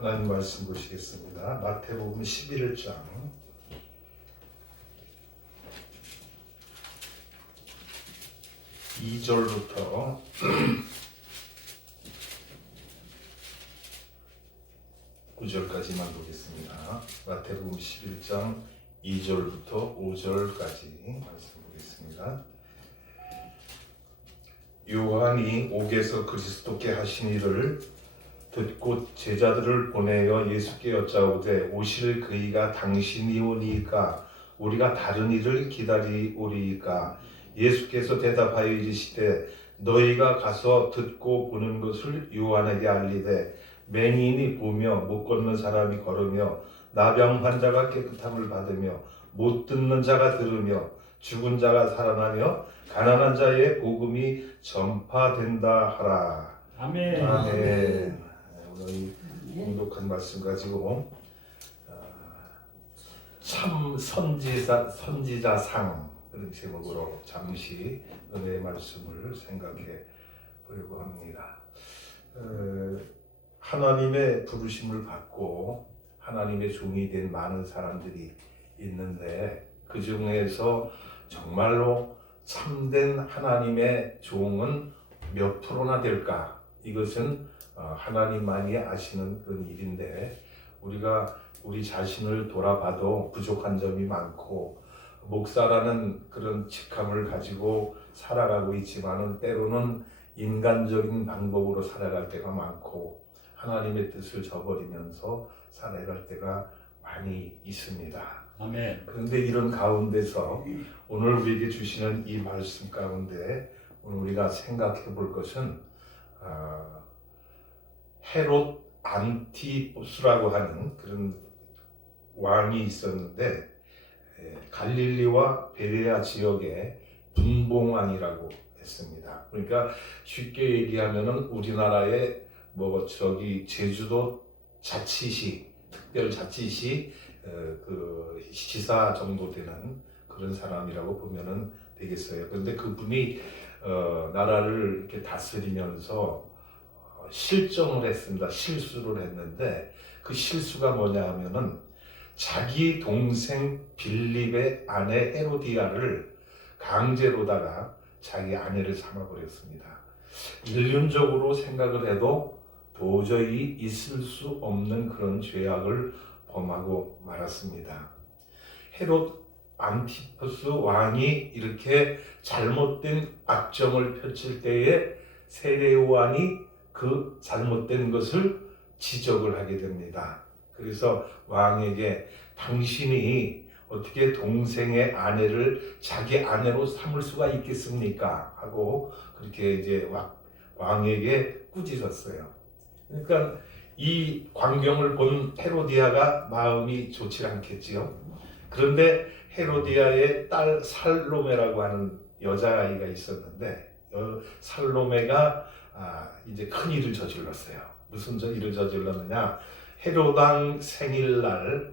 하나님 말씀 보시겠습니다. 마태복음 11장 2절부터 9절까지만 보겠습니다. 마태복음 11장 2절부터 5절까지 말씀 보겠습니다. 요한이 옥에서 그리스도께 하신 일을 듣고 제자들을 보내어 예수께 여짜오되 오실 그이가 당신이오니이까 우리가 다른 일을 기다리오리이까. 예수께서 대답하여 이르시되 너희가 가서 듣고 보는 것을 요한에게 알리되 맹인이 보며 못 걷는 사람이 걸으며 나병 환자가 깨끗함을 받으며 못 듣는 자가 들으며 죽은 자가 살아나며 가난한 자의 복음이 전파된다 하라. 아멘. 아멘. 오늘 이 공독한 말씀 가지고 참 선지자상 그런 제목으로 잠시 은혜의 말씀을 생각해 보려고 합니다. 하나님의 부르심을 받고 하나님의 종이 된 많은 사람들이 있는데 그 중에서 정말로 참된 하나님의 종은 몇 프로나 될까? 이것은 하나님만이 아시는 그런 일인데 우리가 우리 자신을 돌아봐도 부족한 점이 많고 목사라는 그런 직함을 가지고 살아가고 있지만은 때로는 인간적인 방법으로 살아갈 때가 많고 하나님의 뜻을 저버리면서 살아갈 때가 많이 있습니다. 아멘. 그런데 이런 가운데서 오늘 우리에게 주시는 이 말씀 가운데 오늘 우리가 생각해 볼 것은 헤롯 안티포스라고 하는 그런 왕이 있었는데 갈릴리와 베레아 지역의 분봉왕이라고 했습니다. 그러니까 쉽게 얘기하면은 우리나라의 제주도 자치시 특별자치시 그 시사 정도 되는 그런 사람이라고 보면은 되겠어요. 그런데 그분이 나라를 이렇게 다스리면서 실정을 했습니다. 실수를 했는데 그 실수가 뭐냐 하면은 자기 동생 빌립의 아내 헤로디아를 강제로다가 자기 아내를 삼아버렸습니다. 인륜적으로 생각을 해도 도저히 있을 수 없는 그런 죄악을 범하고 말았습니다. 헤롯 안티포스 왕이 이렇게 잘못된 악정을 펼칠 때에 세례 요한이 그 잘못된 것을 지적을 하게 됩니다. 그래서 왕에게 당신이 어떻게 동생의 아내를 자기 아내로 삼을 수가 있겠습니까? 하고 그렇게 이제 왕에게 꾸짖었어요. 그러니까 이 광경을 본 헤로디아가 마음이 좋지 않겠지요. 그런데 헤로디아의 딸 살로메라고 하는 여자아이가 있었는데 살로메가 이제 큰 일을 저질렀어요. 무슨 일을 저질렀느냐? 헤로당 생일날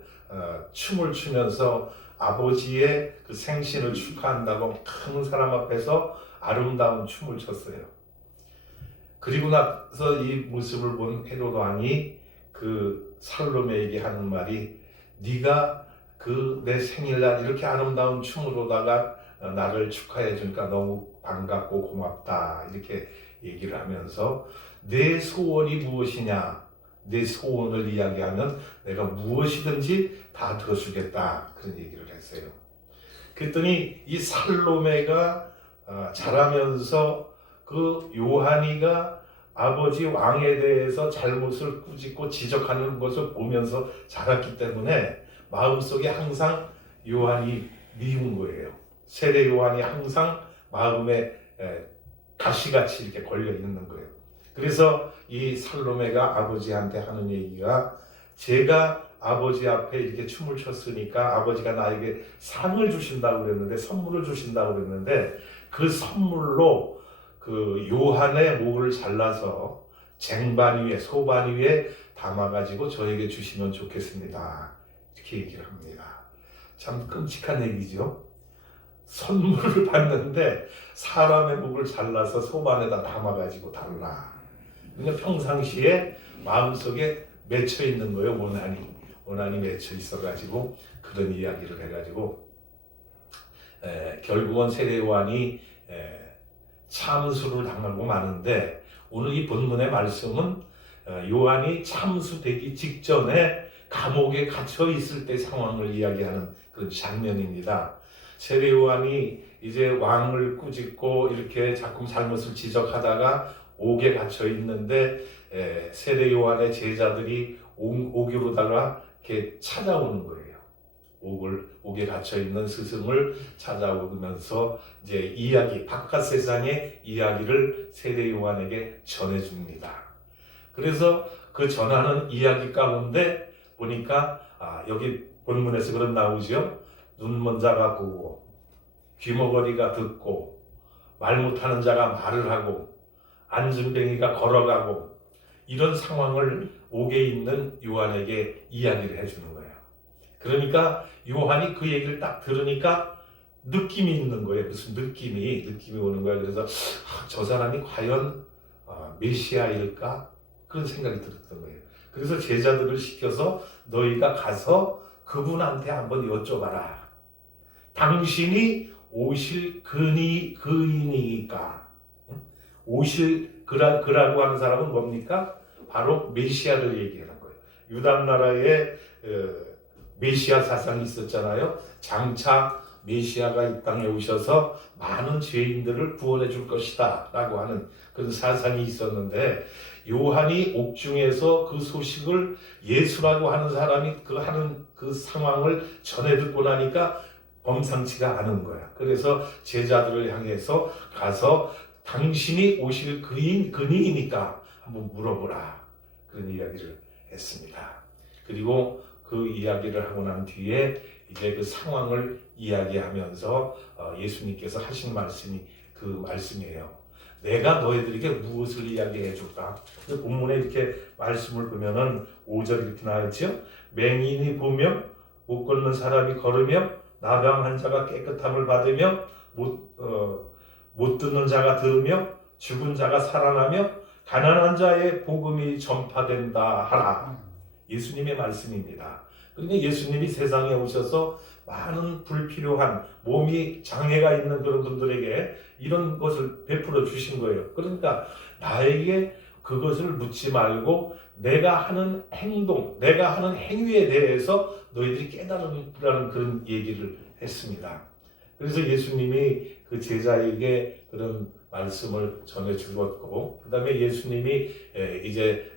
춤을 추면서 아버지의 그 생신을 축하한다고 큰 사람 앞에서 아름다운 춤을 췄어요. 그리고 나서 이 모습을 본 헤롯 왕이 그 살로메에게 하는 말이 네가 그 내 생일날 이렇게 아름다운 춤으로다가 나를 축하해 주니까 너무 반갑고 고맙다 이렇게 얘기를 하면서 내 소원이 무엇이냐? 내 소원을 이야기하면 내가 무엇이든지 다 들어주겠다 그런 얘기를 했어요. 그랬더니 이 살로메가 자라면서 그 요한이가 아버지 왕에 대해서 잘못을 꾸짖고 지적하는 것을 보면서 자랐기 때문에 마음속에 항상 요한이 미운 거예요. 세례 요한이 항상 마음에 가시같이 이렇게 걸려 있는 거예요. 그래서 이 살로메가 아버지한테 하는 얘기가 제가 아버지 앞에 이렇게 춤을 췄으니까 아버지가 나에게 상을 주신다고 그랬는데 선물을 주신다고 그랬는데 그 선물로 그 요한의 목을 잘라서 쟁반 위에 소반 위에 담아가지고 저에게 주시면 좋겠습니다. 이렇게 얘기를 합니다. 참 끔찍한 얘기죠. 선물을 받는데 사람의 목을 잘라서 소반에다 담아가지고 달라. 그러니까 평상시에 마음속에 맺혀 있는 거예요. 원한이 맺혀 있어가지고 그런 이야기를 해가지고 결국은 세례 요한이 참수를 당하고 마는데, 오늘 이 본문의 말씀은 요한이 참수되기 직전에 감옥에 갇혀 있을 때 상황을 이야기하는 그런 장면입니다. 세례 요한이 이제 왕을 꾸짖고 이렇게 자꾸 잘못을 지적하다가 옥에 갇혀 있는데 세례 요한의 제자들이 옥으로다가 이렇게 찾아오는 거예요. 옥에 갇혀 있는 스승을 찾아오면서 이제 바깥 세상의 이야기를 세례 요한에게 전해줍니다. 그래서 그 전하는 이야기 가운데 보니까 여기 본문에서 그런 나오죠. 눈먼 자가 보고, 귀머거리가 듣고, 말 못하는 자가 말을 하고, 안진뱅이가 걸어가고, 이런 상황을 옥에 있는 요한에게 이야기를 해주는 거예요. 그러니까 요한이 그 얘기를 딱 들으니까 느낌이 있는 거예요. 무슨 느낌이 오는 거예요. 그래서 저 사람이 과연 메시아일까? 그런 생각이 들었던 거예요. 그래서 제자들을 시켜서 너희가 가서 그분한테 한번 여쭤봐라. 당신이 오실 그인이니까. 오실 그라고 하는 사람은 뭡니까? 바로 메시아를 얘기하는 거예요. 유다 나라에 메시아 사상이 있었잖아요. 장차 메시아가 이 땅에 오셔서 많은 죄인들을 구원해 줄 것이다 라고 하는 그런 사상이 있었는데, 요한이 옥중에서 그 소식을 예수라고 하는 사람이 하는 그 상황을 전해 듣고 나니까 범상치가 않은 거야. 그래서 제자들을 향해서 가서 당신이 오실 그니이니까 한번 물어보라, 그런 이야기를 했습니다. 그리고 그 이야기를 하고 난 뒤에 이제 그 상황을 이야기하면서 예수님께서 하신 말씀이 그 말씀이에요. 내가 너희들에게 무엇을 이야기해 줄까? 본문에 이렇게 말씀을 보면은 5절 이렇게 나와있죠. 맹인이 보며, 못 걷는 사람이 걸으며, 나병한 자가 깨끗함을 받으며, 못 듣는 자가 들으며, 죽은 자가 살아나며, 가난한 자의 복음이 전파된다 하라. 예수님의 말씀입니다. 그러니까 예수님이 세상에 오셔서 많은 불필요한 몸이 장애가 있는 그런 분들에게 이런 것을 베풀어 주신 거예요. 그러니까 나에게 그것을 묻지 말고 내가 하는 행동, 내가 하는 행위에 대해서 너희들이 깨달으라는 그런 얘기를 했습니다. 그래서 예수님이 그 제자에게 그런 말씀을 전해 주었고, 그 다음에 예수님이 이제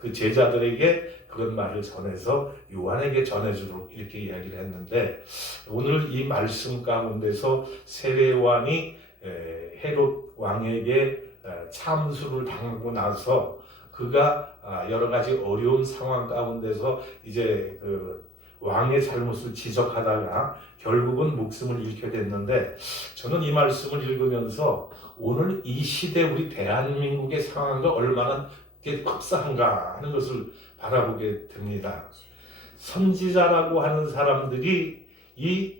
그 제자들에게 그런 말을 전해서 요한에게 전해주도록 이렇게 이야기를 했는데, 오늘 이 말씀 가운데서 세례 요한이 헤롯 왕에게 참수를 당하고 나서 그가 여러 가지 어려운 상황 가운데서 이제 그 왕의 잘못을 지적하다가 결국은 목숨을 잃게 됐는데, 저는 이 말씀을 읽으면서 오늘 이 시대 우리 대한민국의 상황과 얼마나 흡사한가 하는 것을 바라보게 됩니다. 선지자라고 하는 사람들이 이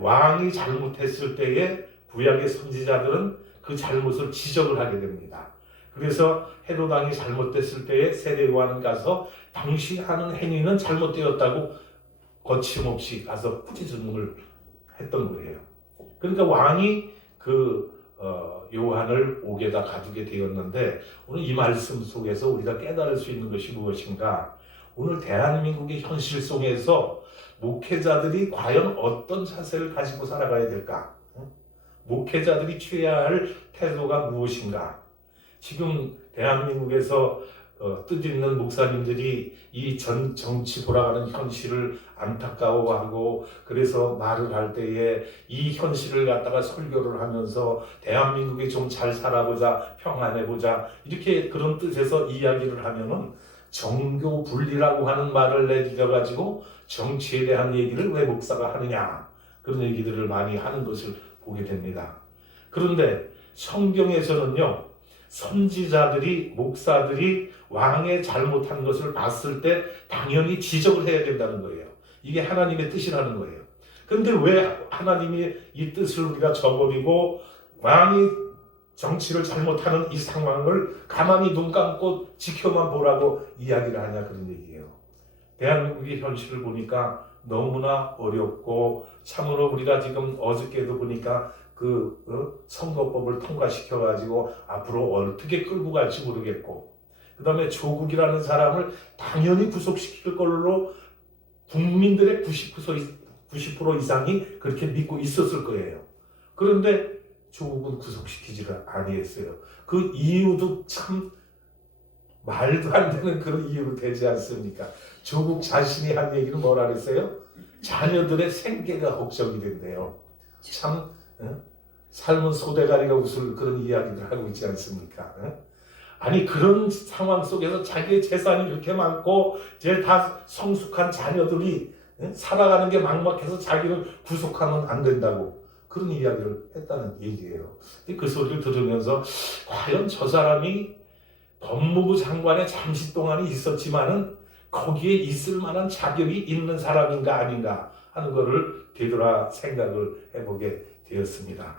왕이 잘못했을 때에 구약의 선지자들은 그 잘못을 지적을 하게 됩니다. 그래서 헤롯 왕이 잘못됐을 때에 세례 요한은 가서 당시 하는 행위는 잘못되었다고 거침없이 가서 꾸짖음을 했던 거예요. 그러니까 왕이 그 요한을 옥에다 가두게 되었는데, 오늘 이 말씀 속에서 우리가 깨달을 수 있는 것이 무엇인가? 오늘 대한민국의 현실 속에서 목회자들이 과연 어떤 자세를 가지고 살아가야 될까? 목회자들이 취해야 할 태도가 무엇인가? 지금 대한민국에서 뜻있는 목사님들이 이 정치 돌아가는 현실을 안타까워하고, 그래서 말을 할 때에 이 현실을 갖다가 설교를 하면서 대한민국이 좀 잘 살아보자, 평안해보자, 이렇게 그런 뜻에서 이야기를 하면은 정교 분리라고 하는 말을 내딛어가지고 정치에 대한 얘기를 왜 목사가 하느냐, 그런 얘기들을 많이 하는 것을 보게 됩니다. 그런데 성경에서는요, 선지자들이, 목사들이 왕의 잘못한 것을 봤을 때 당연히 지적을 해야 된다는 거예요. 이게 하나님의 뜻이라는 거예요. 그런데 왜 하나님이 이 뜻을 우리가 저버리고 왕이 정치를 잘못하는 이 상황을 가만히 눈 감고 지켜만 보라고 이야기를 하냐 그런 얘기예요. 대한민국의 현실을 보니까 너무나 어렵고 참으로 우리가 지금 어저께도 보니까 선거법을 통과시켜가지고 앞으로 어떻게 끌고 갈지 모르겠고 그 다음에 조국이라는 사람을 당연히 구속시킬 걸로 국민들의 90% 이상이 그렇게 믿고 있었을 거예요. 그런데 조국은 구속시키지를 아니했어요. 그 이유도 참 말도 안 되는 그런 이유로 되지 않습니까? 조국 자신이 한 얘기는 뭐라 그랬어요? 자녀들의 생계가 걱정이 된대요. 참 삶은 소대가리가 웃을 그런 이야기를 하고 있지 않습니까? 아니 그런 상황 속에서 자기의 재산이 이렇게 많고 이제 다 성숙한 자녀들이 살아가는 게 막막해서 자기를 구속하면 안 된다고 그런 이야기를 했다는 얘기예요. 그 소리를 들으면서 과연 저 사람이 법무부 장관에 잠시 동안이 있었지만은 거기에 있을 만한 자격이 있는 사람인가 아닌가 하는 것을 되돌아 생각을 해보게 되었습니다.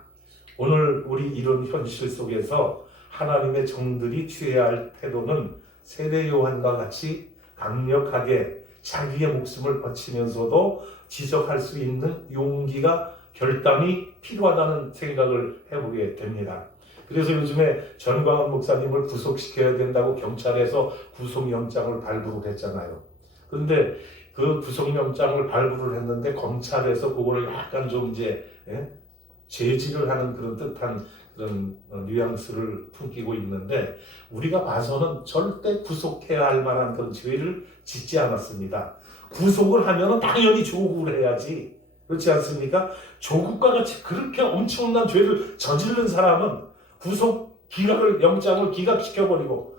오늘 우리 이런 현실 속에서 하나님의 종들이 취해야 할 태도는 세례 요한과 같이 강력하게 자기의 목숨을 바치면서도 지적할 수 있는 용기가 결단이 필요하다는 생각을 해보게 됩니다. 그래서 요즘에 전광훈 목사님을 구속시켜야 된다고 경찰에서 구속영장을 발부를 했잖아요. 그런데 그 구속영장을 발부를 했는데 검찰에서 그거를 약간 좀 이제 제지를 하는 그런 뜻한 그런 뉘앙스를 풍기고 있는데 우리가 봐서는 절대 구속해야 할 만한 그런 죄를 짓지 않았습니다. 구속을 하면 당연히 조국을 해야지. 그렇지 않습니까? 조국과 같이 그렇게 엄청난 죄를 저지른 사람은 구속 영장을 기각시켜버리고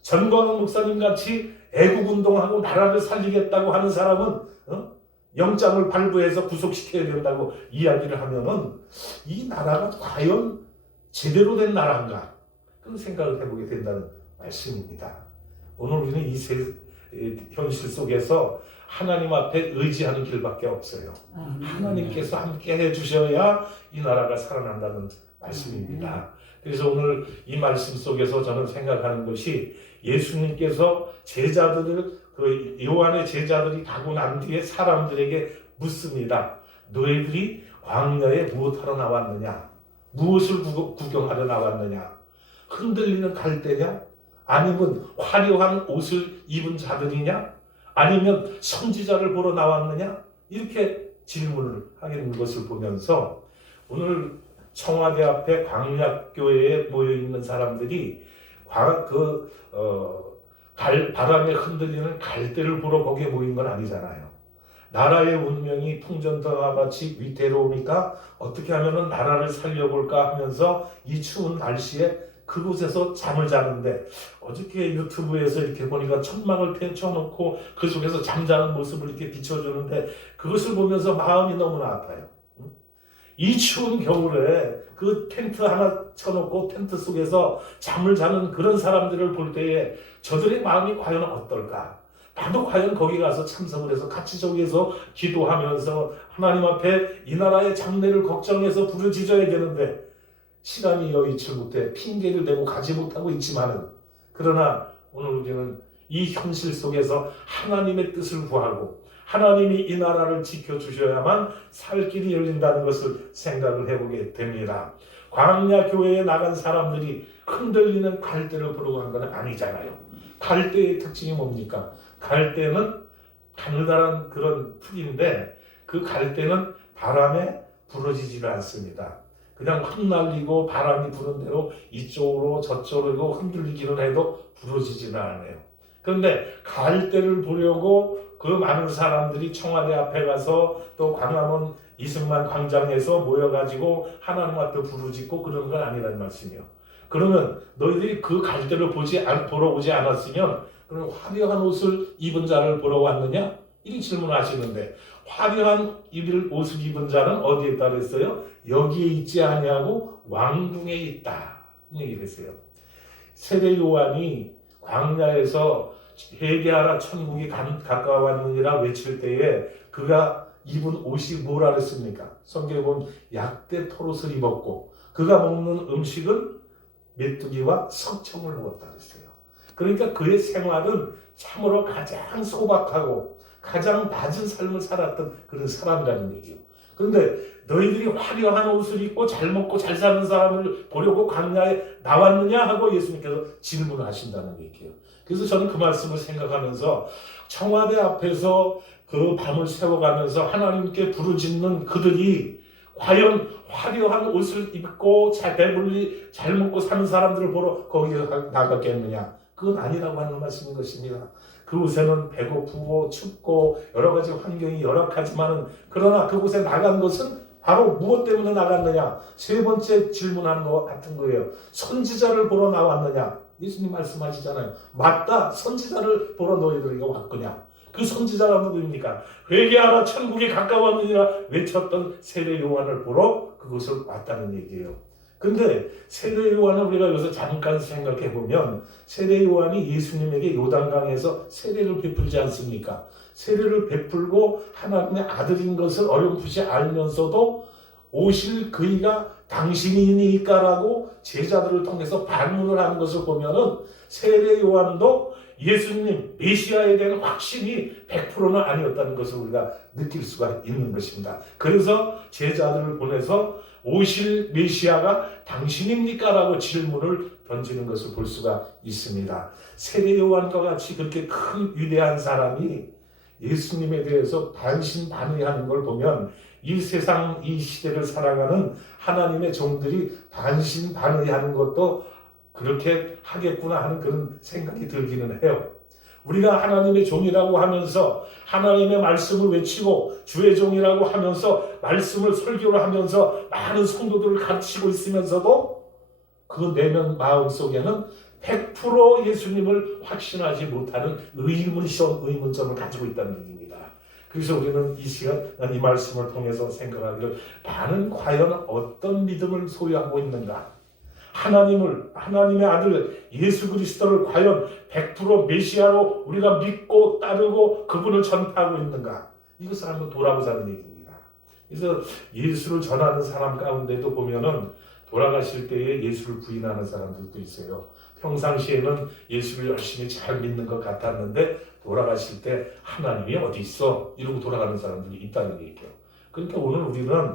전광훈 목사님 같이 애국운동하고 나라를 살리겠다고 하는 사람은 영장을 발부해서 구속시켜야 된다고 이야기를 하면은 이 나라가 과연 제대로 된 나라인가 그런 생각을 해보게 된다는 말씀입니다. 오늘 우리는 이 현실 속에서 하나님 앞에 의지하는 길밖에 없어요. 하나님께서 함께 해주셔야 이 나라가 살아난다는 말씀입니다. 그래서 오늘 이 말씀 속에서 저는 생각하는 것이 예수님께서 요한의 제자들이 가고 난 뒤에 사람들에게 묻습니다. 너희들이 광야에 무엇하러 나왔느냐? 무엇을 구경하러 나왔느냐? 흔들리는 갈대냐? 아니면 화려한 옷을 입은 자들이냐? 아니면 선지자를 보러 나왔느냐? 이렇게 질문을 하는 것을 보면서 오늘 청와대 앞에 광약교회에 모여있는 사람들이 바람에 흔들리는 갈대를 보러 거기에 모인 건 아니잖아요. 나라의 운명이 풍전등화 같이 위태로우니까 어떻게 하면 나라를 살려볼까 하면서 이 추운 날씨에 그곳에서 잠을 자는데 어저께 유튜브에서 이렇게 보니까 천막을 펼쳐놓고 그 속에서 잠자는 모습을 이렇게 비춰주는데 그것을 보면서 마음이 너무나 아파요. 이 추운 겨울에 그 텐트 하나 쳐놓고 텐트 속에서 잠을 자는 그런 사람들을 볼 때에 저들의 마음이 과연 어떨까? 나도 과연 거기 가서 참석을 해서 같이 저기에서 기도하면서 하나님 앞에 이 나라의 장래를 걱정해서 부르짖어야 되는데 시간이 여의치 못해 핑계를 대고 가지 못하고 있지만은 그러나 오늘 우리는 이 현실 속에서 하나님의 뜻을 구하고 하나님이 이 나라를 지켜주셔야만 살 길이 열린다는 것을 생각을 해보게 됩니다. 광야 교회에 나간 사람들이 흔들리는 갈대를 보러 간 건 아니잖아요. 갈대의 특징이 뭡니까? 갈대는 가느다란 그런 풀인데 그 갈대는 바람에 부러지지를 않습니다. 그냥 흩날리고 바람이 부는 대로 이쪽으로 저쪽으로 흔들리기는 해도 부러지지는 않아요. 그런데 갈대를 보려고 그 많은 사람들이 청와대 앞에 가서 또 광화문 이승만 광장에서 모여가지고 하나님 앞에 부르짖고 그런 건 아니라는 말씀이에요. 그러면 너희들이 그 갈대를 보러 오지 않았으면 그럼 화려한 옷을 입은 자를 보러 왔느냐? 이런 질문을 하시는데 화려한 옷을 입은 자는 어디에 있다 그랬어요? 여기에 있지 아니하고 왕궁에 있다. 이 얘기를 했어요. 세례 요한이 광야에서 회개하라 천국이 가까워왔느니라 외칠 때에 그가 입은 옷이 뭐라 그랬습니까? 성경에 보면 약대 털옷을 입었고 그가 먹는 음식은 메뚜기와 석청을 먹었다 그랬어요. 그러니까 그의 생활은 참으로 가장 소박하고 가장 낮은 삶을 살았던 그런 사람이라는 얘기예요. 그런데 너희들이 화려한 옷을 입고 잘 먹고 잘 사는 사람을 보려고 광야에 나왔느냐 하고 예수님께서 질문을 하신다는 얘기예요. 그래서 저는 그 말씀을 생각하면서 청와대 앞에서 그 밤을 새워가면서 하나님께 부르짖는 그들이 과연 화려한 옷을 입고 배불리 잘 먹고 사는 사람들을 보러 거기에 나갔겠느냐? 그건 아니라고 하는 말씀인 것입니다. 그곳에는 배고프고 춥고 여러 가지 환경이 열악하지만은 그러나 그곳에 나간 것은 바로 무엇 때문에 나갔느냐? 세 번째 질문하는 것 같은 거예요. 선지자를 보러 나왔느냐? 예수님 말씀하시잖아요. 맞다. 선지자를 보러 너희들이 왔거냐? 그 선지자가 누구입니까? 회개하라 천국이 가까웠느니라 외쳤던 세례 요한을 보러 그곳을 왔다는 얘기예요. 근데 세례 요한을 우리가 여기서 잠깐 생각해 보면 세례 요한이 예수님에게 요단강에서 세례를 베풀지 않습니까? 세례를 베풀고 하나님의 아들인 것을 어렴풋이 알면서도 오실 그이가 당신이니까라고 제자들을 통해서 반문을 하는 것을 보면은 세례 요한도 예수님 메시아에 대한 확신이 100%는 아니었다는 것을 우리가 느낄 수가 있는 것입니다. 그래서 제자들을 보내서 오실 메시아가 당신입니까? 라고 질문을 던지는 것을 볼 수가 있습니다. 세례 요한과 같이 그렇게 큰 위대한 사람이 예수님에 대해서 반신반의하는 걸 보면 이 세상 이 시대를 살아가는 하나님의 종들이 반신반의하는 것도 그렇게 하겠구나 하는 그런 생각이 들기는 해요. 우리가 하나님의 종이라고 하면서 하나님의 말씀을 외치고 주의 종이라고 하면서 말씀을 설교를 하면서 많은 성도들을 가르치고 있으면서도 그 내면 마음속에는 100% 예수님을 확신하지 못하는 의문점을 가지고 있다는 얘기입니다. 그래서 우리는 이 시간 이 말씀을 통해서 생각하기를 나는 과연 어떤 믿음을 소유하고 있는가? 하나님의 아들 예수 그리스도를 과연 100% 메시아로 우리가 믿고 따르고 그분을 전파하고 있는가? 이것을 한번 돌아보자는 얘기입니다. 그래서 예수를 전하는 사람 가운데도 보면은 돌아가실 때에 예수를 부인하는 사람들도 있어요. 평상시에는 예수를 열심히 잘 믿는 것 같았는데 돌아가실 때 하나님이 어디 있어? 이러고 돌아가는 사람들이 있다는 얘기예요. 그러니까 오늘 우리는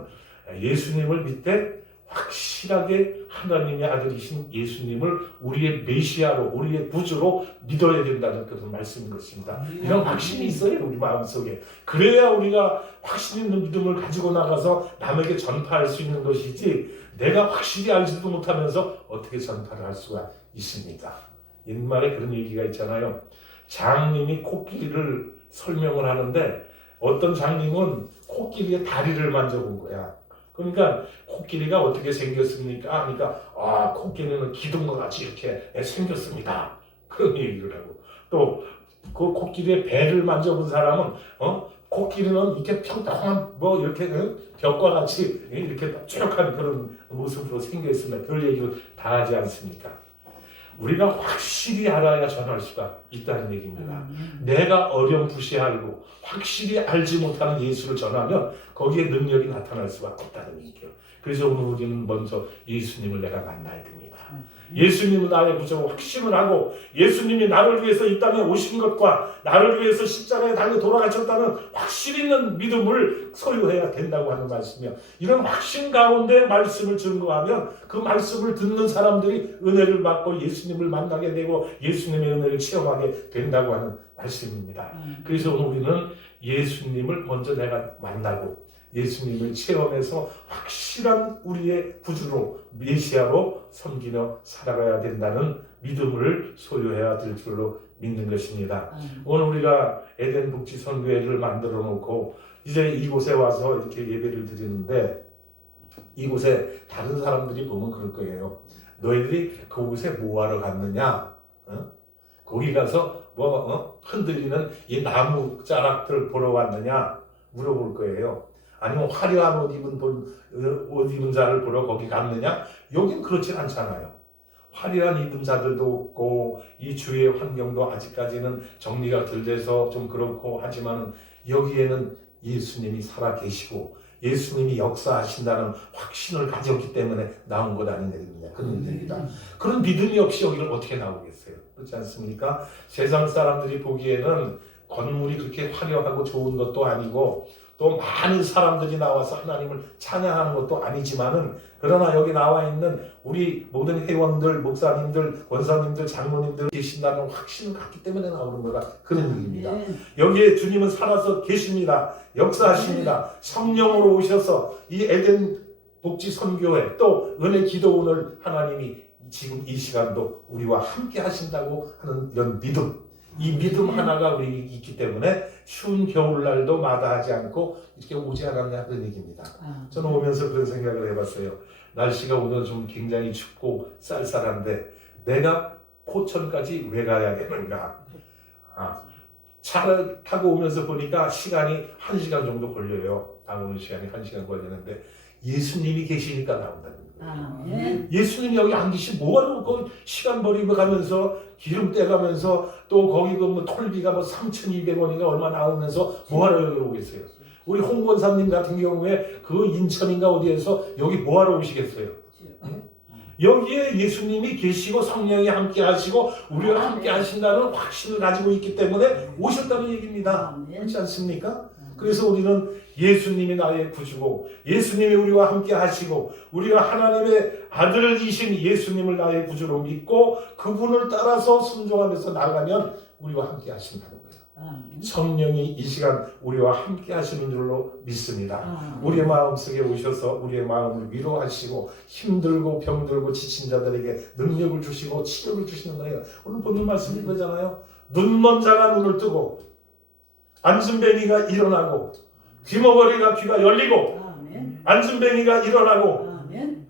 예수님을 믿되 확실하게 하나님의 아들이신 예수님을 우리의 메시아로 우리의 구주로 믿어야 된다는 그런 말씀인 것입니다. 이런 확신이 있어요 우리 마음속에. 그래야 우리가 확신 있는 믿음을 가지고 나가서 남에게 전파할 수 있는 것이지 내가 확실히 알지도 못하면서 어떻게 전파를 할 수가 있습니까? 옛말에 그런 얘기가 있잖아요. 장님이 코끼리를 설명을 하는데 어떤 장님은 코끼리의 다리를 만져본 거야. 그러니까 코끼리가 어떻게 생겼습니까? 그러니까 코끼리는 기둥과 같이 이렇게 생겼습니다. 그런 얘기를 하고 또 그 코끼리의 배를 만져본 사람은 코끼리는 이렇게 평평한 이렇게 벽과 같이 이렇게 뾰족한 그런 모습으로 생겼습니다. 별 얘기를 다 하지 않습니까? 우리가 확실히 알아야 전할 수가 있다는 얘기입니다. 내가 어렴풋이 알고 확실히 알지 못하는 예수를 전하면 거기에 능력이 나타날 수가 없다는 얘기예요. 그래서 오늘 우리는 먼저 예수님을 내가 만나야 됩니다. 예수님은 나의 구주로 확신을 하고 예수님이 나를 위해서 이 땅에 오신 것과 나를 위해서 십자가에 달려 돌아가셨다는 확신 있는 믿음을 소유해야 된다고 하는 말씀이요. 이런 확신 가운데 말씀을 증거하면 그 말씀을 듣는 사람들이 은혜를 받고 예수님을 만나게 되고 예수님의 은혜를 체험하게 된다고 하는 말씀입니다. 그래서 오늘 우리는 예수님을 먼저 내가 만나고 예수님을 체험해서 확실한 우리의 구주로 메시아로 섬기며 살아가야 된다는 믿음을 소유해야 될 줄로 믿는 것입니다. 오늘 우리가 에덴 복지 선교회를 만들어 놓고 이제 이곳에 와서 이렇게 예배를 드리는데 이곳에 다른 사람들이 보면 그럴 거예요. 너희들이 그곳에 뭐하러 갔느냐? 거기 가서 흔들리는 이 나무 자락들 보러 왔느냐? 물어볼 거예요. 아니면 화려한 옷 입은 자를 보러 거기 갔느냐? 여긴 그렇진 않잖아요. 화려한 입은 자들도 없고 이 주위의 환경도 아직까지는 정리가 덜 돼서 좀 그렇고 하지만 여기에는 예수님이 예수님이 역사하신다는 확신을 가졌기 때문에 나온 것 아니냐 그런 얘기입니다. 그런 믿음이 없이 여기를 어떻게 나오겠어요? 그렇지 않습니까? 세상 사람들이 보기에는 건물이 그렇게 화려하고 좋은 것도 아니고 또 많은 사람들이 나와서 하나님을 찬양하는 것도 아니지만은, 그러나 여기 나와 있는 우리 모든 회원들, 목사님들, 권사님들, 장로님들 계신다는 확신을 갖기 때문에 나오는 거라, 그런 얘기입니다. 여기에 주님은 살아서 계십니다. 역사하십니다. 성령으로 오셔서 이 에덴 복지 선교회 또 은혜 기도원을 하나님이 지금 이 시간도 우리와 함께 하신다고 하는 이런 믿음, 이 믿음 하나가 우리 있기 때문에 추운 겨울날도 마다하지 않고 이렇게 오지 않았냐, 그런 얘기입니다. 저는 오면서 그런 생각을 해봤어요. 날씨가 오늘 좀 굉장히 춥고 쌀쌀한데 내가 포천까지 왜 가야 되는가? 차를 타고 오면서 보니까 시간이 1시간 정도 걸려요. 나오는 시간이 1시간 걸리는데 예수님이 계시니까 나온다는 거예요. 예수님이 여기 안 계시면 뭐하러 거기 시간 버리고 가면서 기름 떼가면서 또 거기 그 톨비가 3,200원인가 얼마 나오면서 뭐하러 여기 오겠어요? 우리 홍 권사님 같은 경우에 그 인천인가 어디에서 여기 뭐하러 오시겠어요? 여기에 예수님이 계시고 성령이 함께 하시고 우리와 함께 하신다는 확신을 가지고 있기 때문에 오셨다는 얘기입니다. 그렇지 않습니까? 그래서 우리는 예수님이 나의 구주고 예수님이 우리와 함께 하시고 우리가 하나님의 아들이신 예수님을 나의 구주로 믿고 그분을 따라서 순종하면서 나가면 우리와 함께 하신다는 거예요. 성령이 이 시간 우리와 함께 하시는 줄로 믿습니다. 우리의 마음속에 오셔서 우리의 마음을 위로하시고 힘들고 병들고 지친 자들에게 능력을 주시고 치료를 주시는 거예요. 오늘 보는 말씀이 그러잖아요. 눈먼 자가 눈을 뜨고 안순뱅이가 일어나고 귀머거리가 귀가 열리고 안순뱅이가 일어나고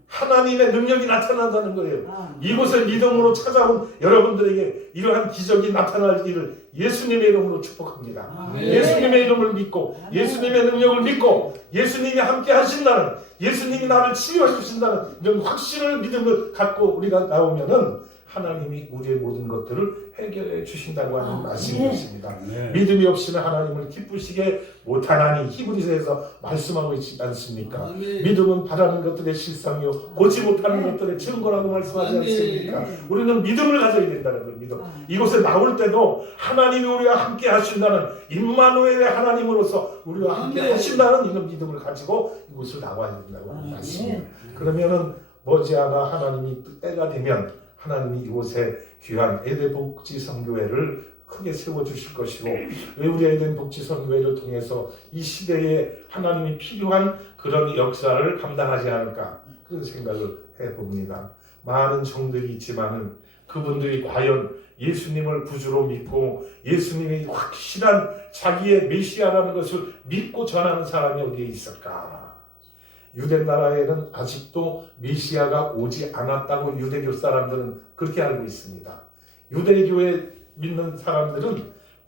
하나님의 능력이 나타난다는 거예요. 이곳을 믿음으로 찾아온 여러분들에게 이러한 기적이 나타날 일을 예수님의 이름으로 축복합니다. 예수님의 이름을 믿고 예수님의 능력을 믿고 예수님이 함께 하신다는, 예수님이 나를 치유해 주신다는 이런 확신을 믿음을 갖고 우리가 나오면은 하나님이 우리의 모든 것들을 해결해 주신다고 하는 말씀이었습니다. 믿음이 없이는 하나님을 기쁘시게 못하나니 히브리서에서 말씀하고 있지 않습니까? 믿음은 바라는 것들의 실상이요 보지 못하는 것들의 증거라고 말씀하지 않습니까? 우리는 믿음을 가져야 된다는 거예요. 믿음. 이곳에 나올 때도 하나님이 우리와 함께 하신다는 임마누엘의 하나님으로서 우리와 함께 하신다는 이런 믿음을 가지고 이곳을 나와야 된다고 하는 말씀입니다. 그러면은 머지않아 하나님이 때가 되면 하나님이 이곳에 귀한 에덴 복지 선교회를 크게 세워주실 것이고 우리 에덴 복지 선교회를 통해서 이 시대에 하나님이 필요한 그런 역사를 감당하지 않을까, 그런 생각을 해봅니다. 많은 종들이 있지만은 그분들이 과연 예수님을 구주로 믿고 예수님이 확실한 자기의 메시아라는 것을 믿고 전하는 사람이 어디에 있을까? 유대 나라에는 아직도 메시아가 오지 않았다고 유대교 사람들은 그렇게 알고 있습니다. 유대교에 믿는 사람들은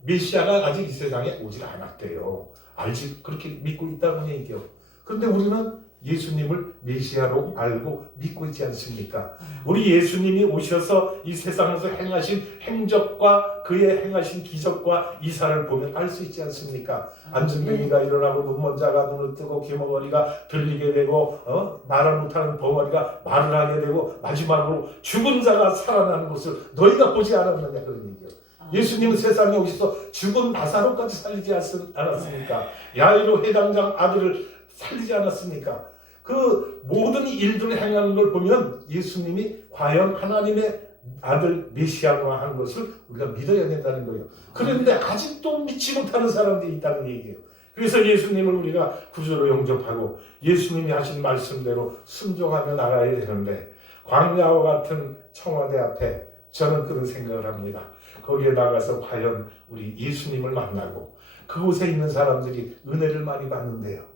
메시아가 아직 이 세상에 오지 않았대요. 알지, 그렇게 믿고 있다는 얘기요. 그런데 우리는 예수님을 메시아로 알고 믿고 있지 않습니까? 우리 예수님이 오셔서 이 세상에서 행하신 행적과 그의 행하신 기적과 이사를 보면 알 수 있지 않습니까? 안순뱅이가 일어나고 눈먼 자가 눈을 뜨고 귀머거리가 들리게 되고 말을 못하는 벙어리가 말을 하게 되고 마지막으로 죽은 자가 살아나는 것을 너희가 보지 않았느냐, 그런 얘기예요. 예수님은 세상에 오셔서 죽은 나사로까지 살리지 않았습니까? 야이로 회당장 아들을 살리지 않았습니까? 그 모든 일들을 행하는 걸 보면 예수님이 과연 하나님의 아들 메시아가 하는 것을 우리가 믿어야 된다는 거예요. 그런데 아직도 믿지 못하는 사람들이 있다는 얘기예요. 그래서 예수님을 우리가 구주로 영접하고 예수님이 하신 말씀대로 순종하며 나가야 되는데, 광야와 같은 청와대 앞에 저는 그런 생각을 합니다. 거기에 나가서 과연 우리 예수님을 만나고 그곳에 있는 사람들이 은혜를 많이 받는데요.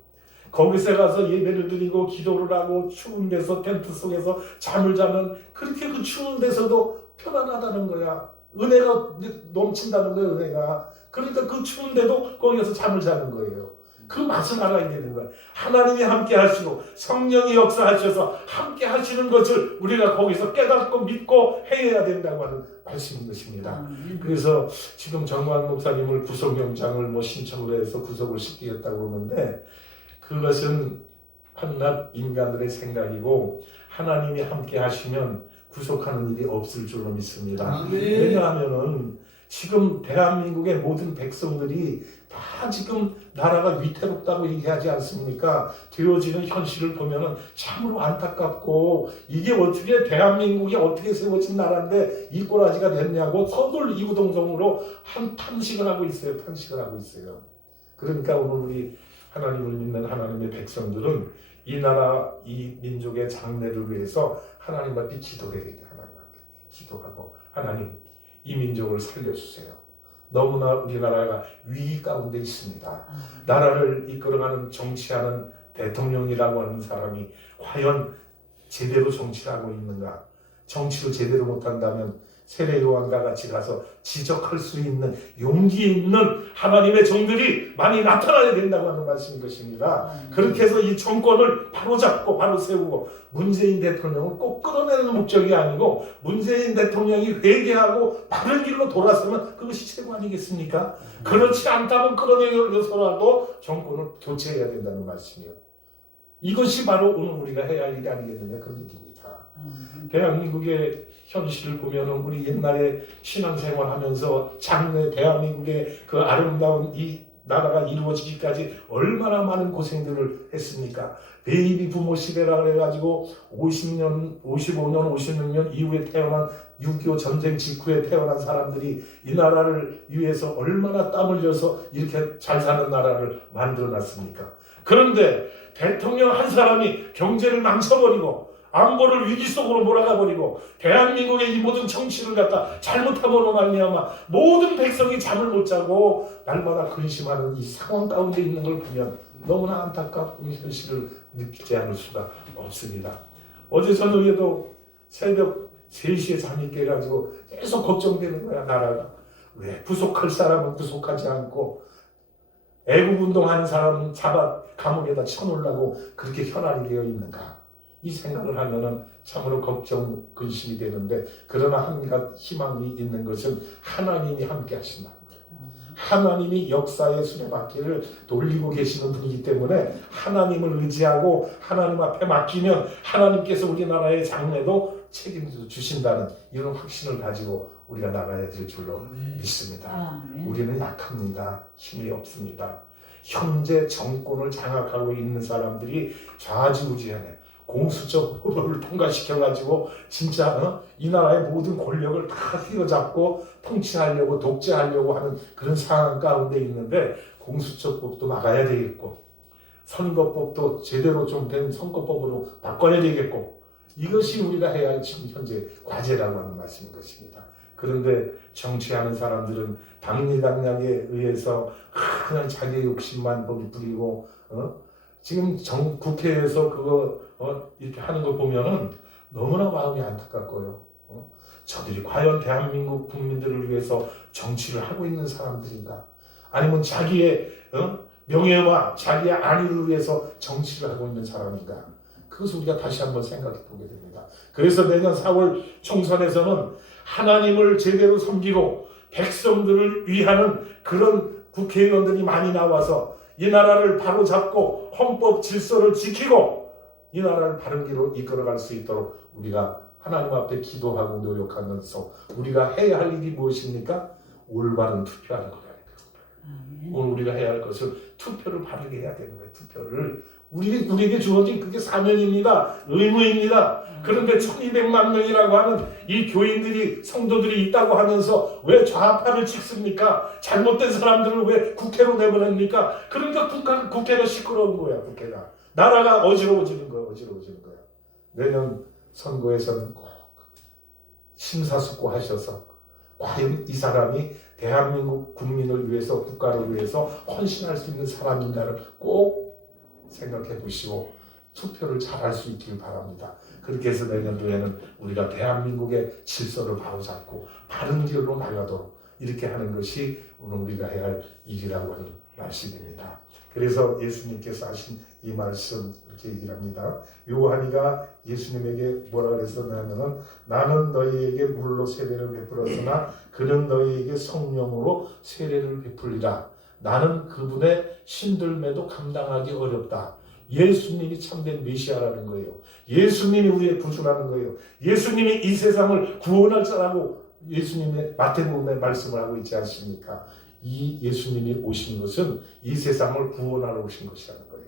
거기서 가서 예배를 드리고 기도를 하고 추운 데서 텐트 속에서 잠을 자면 그렇게 그 추운 데서도 편안하다는 거야. 은혜가 넘친다는 거예요, 은혜가. 그러니까 그 추운데도 거기서 잠을 자는 거예요. 그 맛을 알아야 되는 거예요. 하나님이 함께 하시고 성령이 역사하셔서 함께 하시는 것을 우리가 거기서 깨닫고 믿고 해야 된다고 하는 말씀인 것입니다. 그래서 지금 정광 목사님을 구속영장을 신청을 해서 구속을 시키겠다고 그러는데, 그것은 한낱 인간들의 생각이고 하나님이 함께 하시면 구속하는 일이 없을 줄로 믿습니다. 아멘. 왜냐하면은 지금 대한민국의 모든 백성들이 다 지금 나라가 위태롭다고 얘기하지 않습니까? 되어지는 현실을 보면은 참으로 안타깝고, 이게 어떻게 대한민국이 어떻게 세워진 나라인데 이 꼬라지가 됐냐고 서둘 이구동성으로 탄식을 하고 있어요. 탄식을 하고 있어요. 그러니까 오늘 우리 하나님을 믿는 하나님의 백성들은 이 나라, 이 민족의 장래를 위해서 하나님 앞에 기도해야 돼. 하나님 앞에 기도하고, 하나님 이 민족을 살려주세요. 너무나 우리나라가 위기 가운데 있습니다. 나라를 이끌어가는 정치하는 대통령이라고 하는 사람이 과연 제대로 정치를 하고 있는가? 정치를 제대로 못한다면 세례 요한과 같이 가서 지적할 수 있는 용기 있는 하나님의 종들이 많이 나타나야 된다고 하는 말씀인 것입니다. 그렇게 해서 이 정권을 바로잡고 바로 세우고, 문재인 대통령을 꼭 끌어내는 목적이 아니고 문재인 대통령이 회개하고 바른 길로 돌아서면 그것이 최고 아니겠습니까? 그렇지 않다면 끌어내서라도 정권을 교체해야 된다는 말씀이에요. 이것이 바로 오늘 우리가 해야 할 일이 아니겠느냐, 그런 얘기입니다. 대한민국의 현실을 보면 우리 옛날에 신앙생활 하면서 장래 대한민국의 그 아름다운 이 나라가 이루어지기까지 얼마나 많은 고생들을 했습니까? 베이비 부모 시대라 그래가지고 50년, 55년, 56년 이후에 태어난 6.25 전쟁 직후에 태어난 사람들이 이 나라를 위해서 얼마나 땀 흘려서 이렇게 잘 사는 나라를 만들어놨습니까? 그런데 대통령 한 사람이 경제를 망쳐버리고 안보를 위기 속으로 몰아가버리고 대한민국의 이 모든 정치를 갖다 잘못함으로 말미암아 모든 백성이 잠을 못 자고 날마다 근심하는 이 상황 가운데 있는 걸 보면 너무나 안타까운 현실을 느끼지 않을 수가 없습니다. 어제 저녁에도 새벽 3시에 잠이 깨가지고 계속 걱정되는 거야. 나라가 왜 구속할 사람은 구속하지 않고 애국운동하는 사람은 잡아 감옥에다 쳐놓으려고 그렇게 현안이 되어 있는가. 이 생각을 하면은 참으로 걱정, 근심이 되는데, 그러나 한 가지 희망이 있는 것은 하나님이 함께 하신다는 거예요. 하나님이 역사의 수레바퀴를 돌리고 계시는 분이기 때문에 하나님을 의지하고 하나님 앞에 맡기면 하나님께서 우리나라의 장래도 책임져 주신다는 이런 확신을 가지고 우리가 나가야 될 줄로 믿습니다. 우리는 약합니다. 힘이 없습니다. 현재 정권을 장악하고 있는 사람들이 좌지우지하네. 공수처 법을 통과시켜가지고 진짜 이 나라의 모든 권력을 다 휘어잡고 통치하려고 독재하려고 하는 그런 상황 가운데 있는데, 공수처법도 막아야 되겠고 선거법도 제대로 좀 된 선거법으로 바꿔야 되겠고, 이것이 우리가 해야 할 지금 현재 과제라고 하는 말씀인 것입니다. 그런데 정치하는 사람들은 당리당략에 의해서 그냥 자기 욕심만 부리고 지금 국회에서 그거 이렇게 하는 거 보면은 너무나 마음이 안타깝고요. 저들이 과연 대한민국 국민들을 위해서 정치를 하고 있는 사람들인가? 아니면 자기의 명예와 자기의 안위를 위해서 정치를 하고 있는 사람인가? 그것을 우리가 다시 한번 생각해 보게 됩니다. 그래서 내년 4월 총선에서는 하나님을 제대로 섬기고 백성들을 위하는 그런 국회의원들이 많이 나와서 이 나라를 바로잡고 헌법 질서를 지키고 이 나라를 바른 길로 이끌어갈 수 있도록 우리가 하나님 앞에 기도하고 노력하면서 우리가 해야 할 일이 무엇입니까? 올바른 투표하는 거예요. 오늘 우리가 해야 할 것은 투표를 바르게 해야 되는 거예요. 투표를 우리에게 주어진 그게 사명입니다. 의무입니다. 그런데 1200만 명이라고 하는 이 교인들이, 성도들이 있다고 하면서 왜 좌파를 찍습니까? 잘못된 사람들을 왜 국회로 내보냅니까? 그러니까 국회가 시끄러운 거야. 국회가. 나라가 어지러워지는 거야. 어지러워지는 거야. 내년 선거에서는 꼭 심사숙고하셔서 과연 이 사람이 대한민국 국민을 위해서, 국가를 위해서 헌신할 수 있는 사람인가를 꼭 생각해 보시고 투표를 잘할 수 있길 바랍니다. 그렇게 해서 내년도에는 우리가 대한민국의 질서를 바로잡고 바른 길로 나가도록 이렇게 하는 것이 오늘 우리가 해야 할 일이라고 하는 말씀입니다. 그래서 예수님께서 하신 이 말씀 이렇게 얘기를 합니다. 요한이가 예수님에게 뭐라 그랬었냐면은 나는 너희에게 물로 세례를 베풀었으나 그는 너희에게 성령으로 세례를 베풀리라. 나는 그분의 신들매도 감당하기 어렵다. 예수님이 참된 메시아라는 거예요. 예수님이 우리의 구주라는 거예요. 예수님이 이 세상을 구원할 자라고 예수님의 마태복음에 말씀을 하고 있지 않습니까? 이 예수님이 오신 것은 이 세상을 구원하러 오신 것이라는 거예요.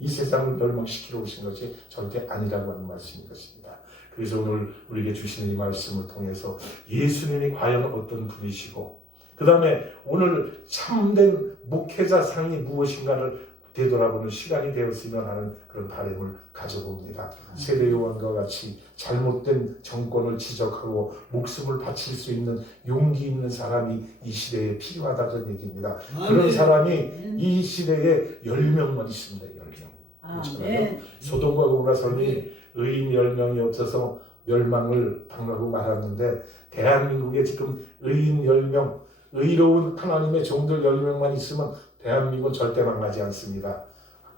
이 세상을 멸망시키러 오신 것이 절대 아니라고 하는 말씀인 것입니다. 그래서 오늘 우리에게 주시는 이 말씀을 통해서 예수님이 과연 어떤 분이시고, 그 다음에 오늘 참된 목회자상이 무엇인가를 되돌아보는 시간이 되었으면 하는 그런 바람을 가져봅니다. 세례요한과 같이 잘못된 정권을 지적하고 목숨을 바칠 수 있는 용기 있는 사람이 이 시대에 필요하다는 얘기입니다. 그런 사람이 이 시대에 10명만 있습니다. 10명. 그렇잖아요. 소돔과 고모라 성이 의인 10명이 없어서 멸망을 당하고 말았는데, 대한민국에 지금 의인 10명, 의로운 하나님의 종들 10명만 있으면 대한민국은 절대 망하지 않습니다.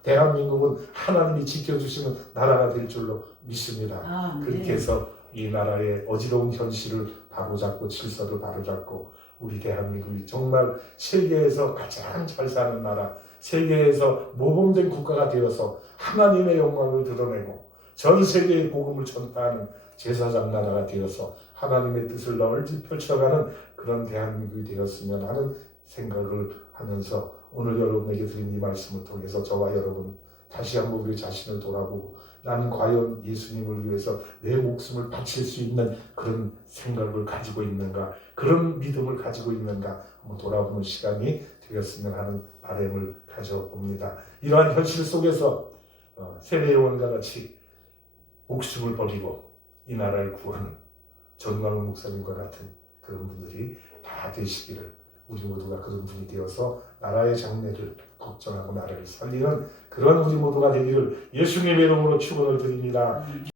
대한민국은 하나님이 지켜주시는 나라가 될 줄로 믿습니다. 그렇게 해서 이 나라의 어지러운 현실을 바로잡고 질서를 바로잡고 우리 대한민국이 정말 세계에서 가장 잘 사는 나라, 세계에서 모범된 국가가 되어서 하나님의 영광을 드러내고 전 세계의 복음을 전파하는 제사장 나라가 되어서 하나님의 뜻을 널리 펼쳐가는 그런 대한민국이 되었으면 하는 생각을 하면서 오늘 여러분에게 드린 이 말씀을 통해서 저와 여러분 다시 한번 우리 자신을 돌아보고, 나는 과연 예수님을 위해서 내 목숨을 바칠 수 있는 그런 생각을 가지고 있는가, 그런 믿음을 가지고 있는가 한번 돌아보는 시간이 되었으면 하는 바람을 가져봅니다. 이러한 현실 속에서 세례요한과 같이 목숨을 버리고 이 나라를 구하는 전광훈 목사님과 같은 그런 분들이 다 되시기를, 우리 모두가 그런 분이 되어서 나라의 장래를 걱정하고 나라를 살리는 그런 우리 모두가 되기를 예수님의 이름으로 축원을 드립니다.